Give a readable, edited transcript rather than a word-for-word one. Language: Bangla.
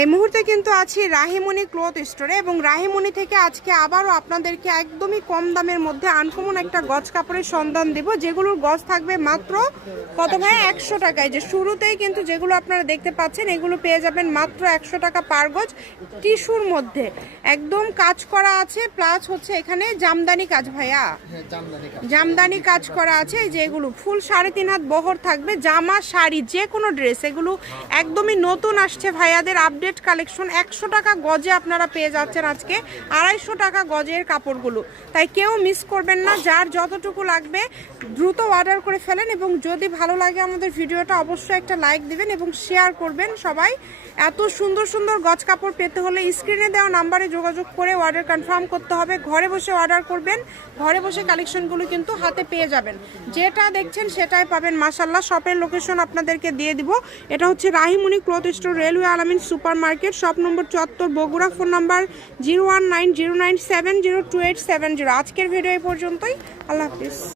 এই মুহূর্তে কিন্তু আছি রাহিমণি ক্লথ স্টোরে এবং রাহিমণি থেকে আজকে আবারও আপনাদেরকে একদমই কম দামের মধ্যে আনকমন একটা গজ কাপড়ের সন্ধান দেব, যেগুলোর গজ থাকবে মাত্র কত ভাই 100 টাকায়। যে শুরুতেই কিন্তু যেগুলো আপনারা দেখতে পাচ্ছেন এগুলো পেয়ে যাবেন মাত্র 100 টাকা পার গজ, টিস্যুর মধ্যে একদম কাজ করা আছে, প্লাস হচ্ছে এখানে জামদানি কাজ ভাইয়া, জামদানি কাজ করা আছে। এই যে এগুলো ফুল 3.5 হাত বহর থাকবে, জামা শাড়ি যে কোনো ড্রেস, এগুলো একদমই নতুন আসছে ভাইয়াদের আপডেট কালেকশন। 100 টাকা গজে আপনারা পেয়ে যাচ্ছেন আজকে 250 টাকা গজের কাপড়গুলো, তাই কেউ মিস করবেন না। যার যতটুকু লাগবে দ্রুত অর্ডার করে ফেলেন এবং যদি ভালো লাগে আমাদের ভিডিওটা অবশ্যই একটা লাইক দিবেন এবং শেয়ার করবেন সবাই। এত সুন্দর সুন্দর গজ কাপড় পেতে হলে স্ক্রিনে দেওয়া নাম্বারে যোগাযোগ করে অর্ডার কনফার্ম করতে হবে। ঘরে বসে অর্ডার করবেন, ঘরে বসে কালেকশনগুলো কিন্তু হাতে পেয়ে যাবেন। যেটা দেখছেন সেটাই পাবেন মাশাআল্লাহ। শপের লোকেশন আপনাদেরকে দিয়ে দিব, এটা হচ্ছে রাহিমণি ক্লথ স্টোর, রেলওয়ে আলামিন super market, shop number 74, Bogura. Phone number 01909702870। আজকের ভিডিও এই পর্যন্তই, আল্লাহ হাফিজ।